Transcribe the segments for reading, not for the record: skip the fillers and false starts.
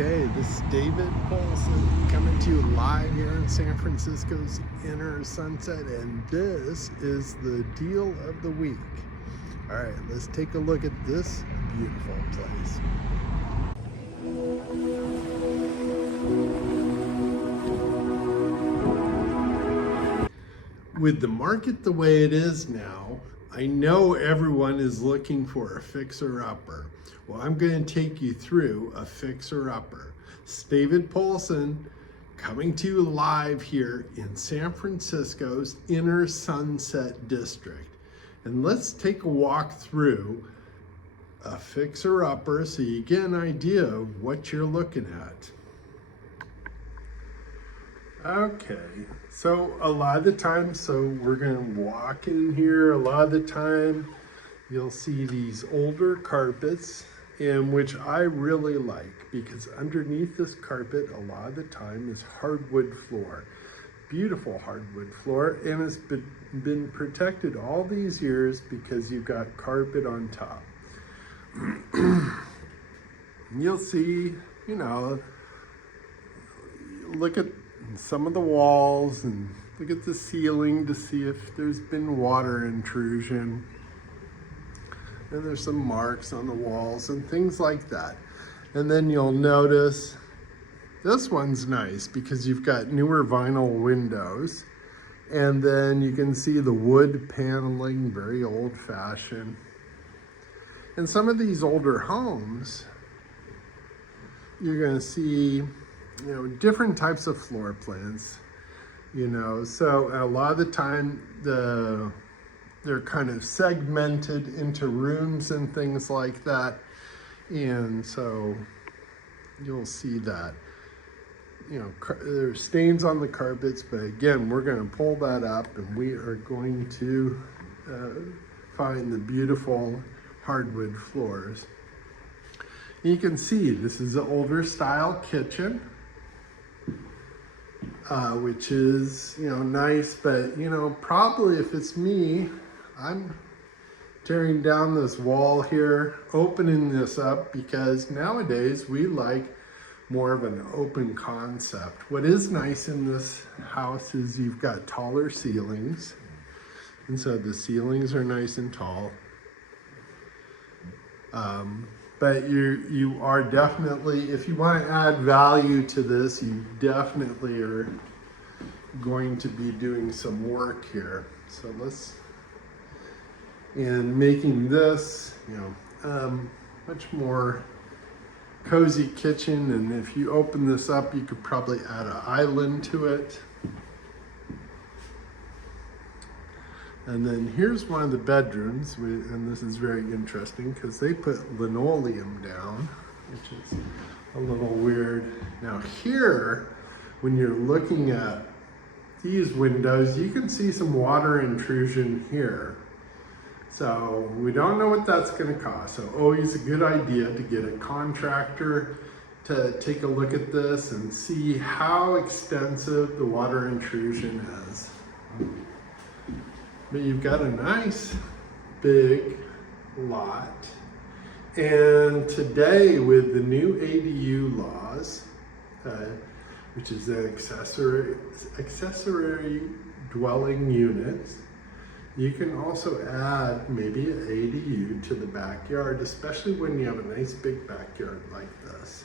Okay, this is David Poulsen coming to you live here in San Francisco's Inner Sunset, and this is the deal of the week. All right, let's take a look at this beautiful place. With the market the way it is now, I know everyone is looking for a fixer-upper. Well, I'm going to take you through a fixer-upper. It's David Poulsen coming to you live here in San Francisco's Inner Sunset District. And let's take a walk through a fixer-upper so you get an idea of what you're looking at. Okay, so a lot of the time, we're gonna walk in here. A lot of the time, you'll see these older carpets, and which I really like because underneath this carpet, a lot of the time is hardwood floor. Beautiful hardwood floor, and it's been protected all these years because you've got carpet on top. You'll see, look at some of the walls and look at the ceiling to see if there's been water intrusion. And there's some marks on the walls and things like that. And then you'll notice this one's nice because you've got newer vinyl windows, and then you can see the wood paneling, very old-fashioned. And some of these older homes, you're going to see different types of floor plans, so a lot of the time they're kind of segmented into rooms and things like that. And so you'll see that, there's stains on the carpets, but again, we're going to pull that up and we are going to find the beautiful hardwood floors. You can see this is an older style kitchen. Which is, nice, but, probably if it's me, I'm tearing down this wall here, opening this up, because nowadays we like more of an open concept. What is nice in this house is you've got taller ceilings, and so the ceilings are nice and tall. But you are definitely, if you want to add value to this, you definitely are going to be doing some work here. So in making this, much more cozy kitchen. And if you open this up, you could probably add an island to it. And then here's one of the bedrooms, and this is very interesting because they put linoleum down, which is a little weird. Now here, when you're looking at these windows, you can see some water intrusion here. So we don't know what that's going to cost. So always a good idea to get a contractor to take a look at this and see how extensive the water intrusion is. But you've got a nice big lot. And today with the new ADU laws, which is an accessory dwelling units, you can also add maybe an ADU to the backyard, especially when you have a nice big backyard like this.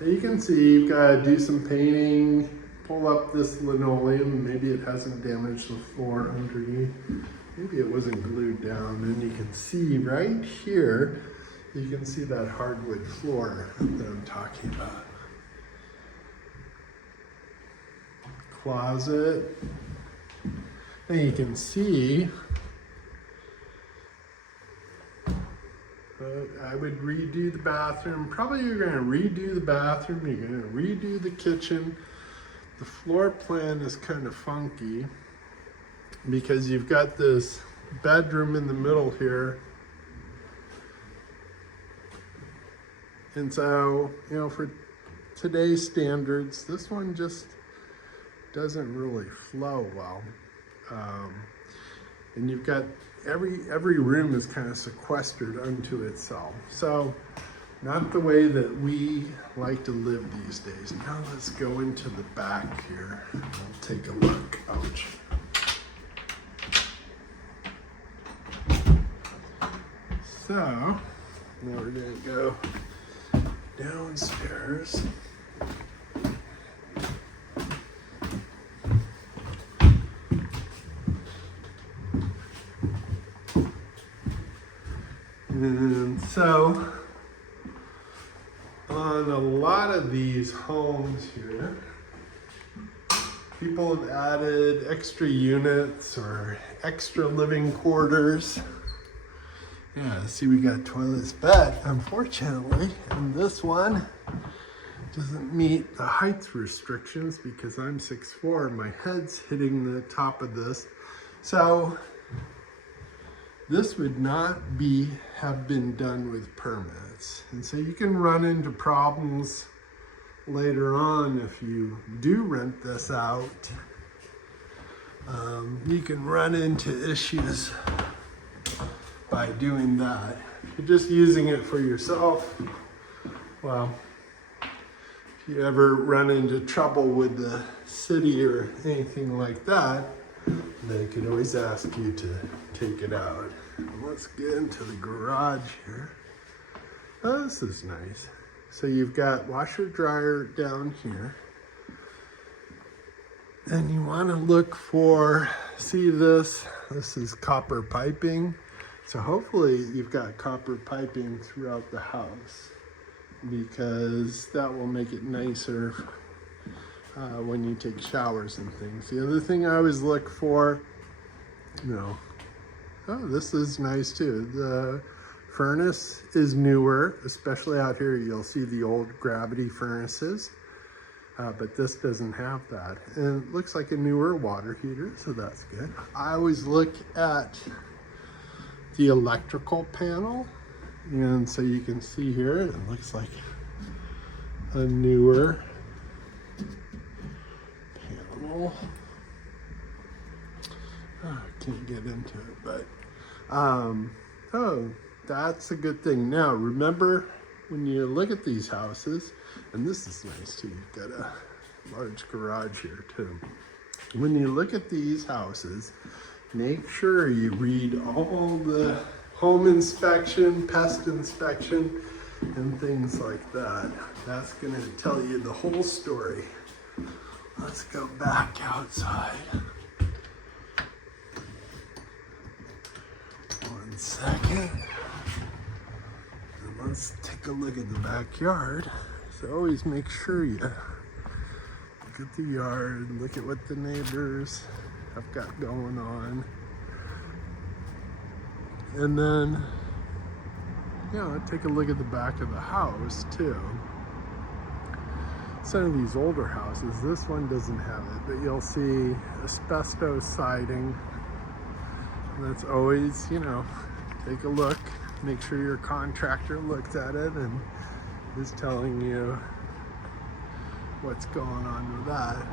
So you can see you've got to do some painting, pull up this linoleum. Maybe it hasn't damaged the floor underneath. Maybe it wasn't glued down. And you can see right here, you can see that hardwood floor that I'm talking about. Closet. And you can see, I would redo the bathroom. Probably you're going to redo the bathroom. You're going to redo the kitchen. The floor plan is kind of funky because you've got this bedroom in the middle here. And so, for today's standards, this one just doesn't really flow well. And you've got every room is kind of sequestered unto itself. So Not the way that we like to live these days. Now let's go into the back here. We'll take a look. Ouch. So, now we're gonna go downstairs. And so, on a lot of these homes here, people have added extra units or extra living quarters. Yeah, see, we got toilets, but unfortunately, in this one, doesn't meet the height restrictions because I'm 6'4", and my head's hitting the top of this. So this would not have been done with permits. And so you can run into problems later on if you do rent this out. You can run into issues by doing that. If you're just using it for yourself, well, if you ever run into trouble with the city or anything like that, they could always ask you to take it out. Let's get into the garage here. Oh, this is nice. So you've got washer dryer down here. And you want to look for, see this? This is copper piping. So hopefully you've got copper piping throughout the house because that will make it nicer when you take showers and things. The other thing I always look for, oh, this is nice too. The furnace is newer, especially out here. You'll see the old gravity furnaces, but this doesn't have that. And it looks like a newer water heater, so that's good. I always look at the electrical panel, and so you can see here, it looks like a newer panel. Oh, I can't get into it, but oh, that's a good thing. Now remember, when you look at these houses, and this is nice too, you've got a large garage here too. When you look at these houses, make sure you read all the home inspection, pest inspection, and things like that. That's going to tell you the whole story. Let's go back outside. One second. And let's take a look at the backyard. So always make sure you look at the yard, look at what the neighbors have got going on. And then, take a look at the back of the house too. Some of these older houses, this one doesn't have it, but you'll see asbestos siding. And that's always, take a look, make sure your contractor looked at it and is telling you what's going on with that.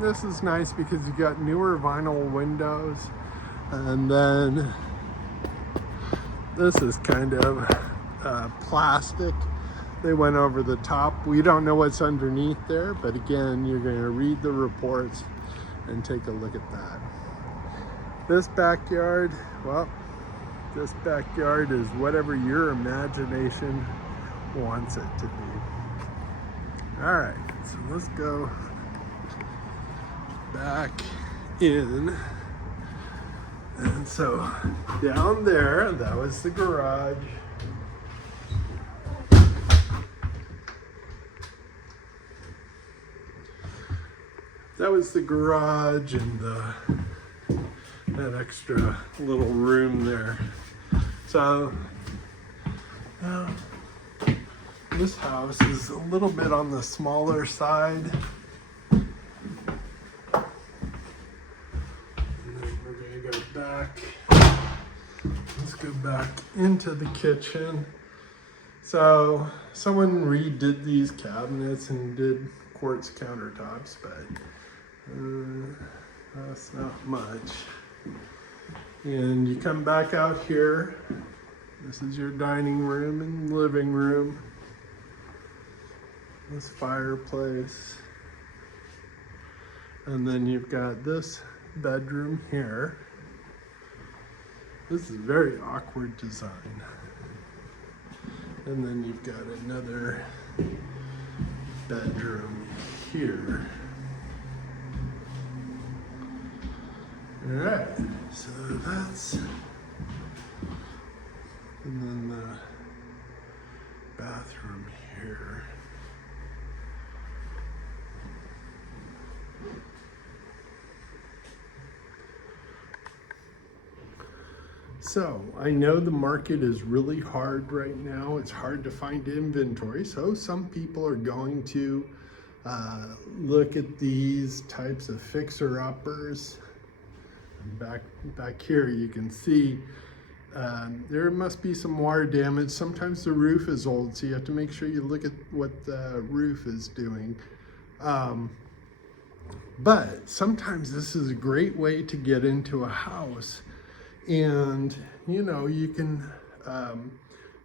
This is nice because you got newer vinyl windows, and then this is kind of plastic. They went over the top. We don't know what's underneath there, but again, you're going to read the reports and take a look at that. This backyard, this backyard is whatever your imagination wants it to be. All right, so let's go back in. And so down there, that was the garage. That was the garage and that extra little room there. So this house is a little bit on the smaller side. And then we're gonna go back. Let's go back into the kitchen. So someone redid these cabinets and did quartz countertops, but that's not much. And you come back out here, This is your dining room and living room. This fireplace. And then you've got this bedroom here. This is very awkward design. And then you've got another bedroom here. All right, so that's, and then the bathroom here. So I know the market is really hard right now. It's hard to find inventory. So some people are going to look at these types of fixer-uppers. Back here you can see there must be some water damage. Sometimes the roof is old, so you have to make sure you look at what the roof is doing. But sometimes this is a great way to get into a house, and you know, you can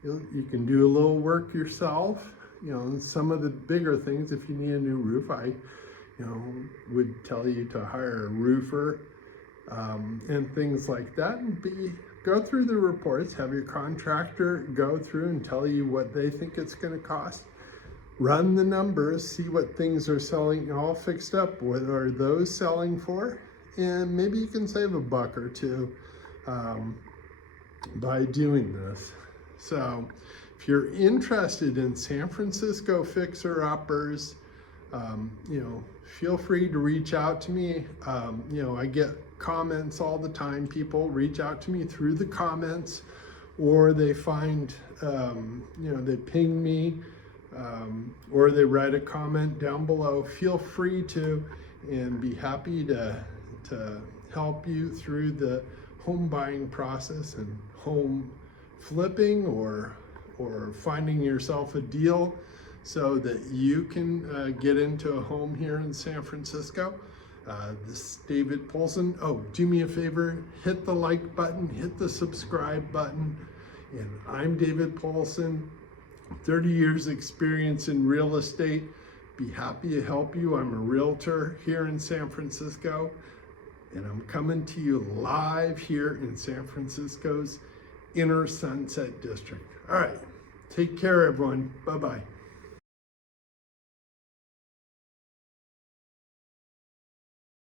do a little work yourself. You know, some of the bigger things, if you need a new roof, I would tell you to hire a roofer. And things like that, and go through the reports, have your contractor go through and tell you what they think it's going to cost, run the numbers, see what things are selling all fixed up, what are those selling for, and maybe you can save $1 or $2 by doing this. So if you're interested in San Francisco fixer-uppers, feel free to reach out to me. I get comments all the time. People reach out to me through the comments, or they find, they ping me, or they write a comment down below. Feel free to, and be happy to help you through the home buying process and home flipping, or finding yourself a deal so that you can get into a home here in San Francisco. This is David Poulsen. Oh, do me a favor, hit the like button, hit the subscribe button. And I'm David Poulsen, 30 years experience in real estate. Be happy to help you. I'm a realtor here in San Francisco, and I'm coming to you live here in San Francisco's Inner Sunset District. All right, take care, everyone. Bye-bye.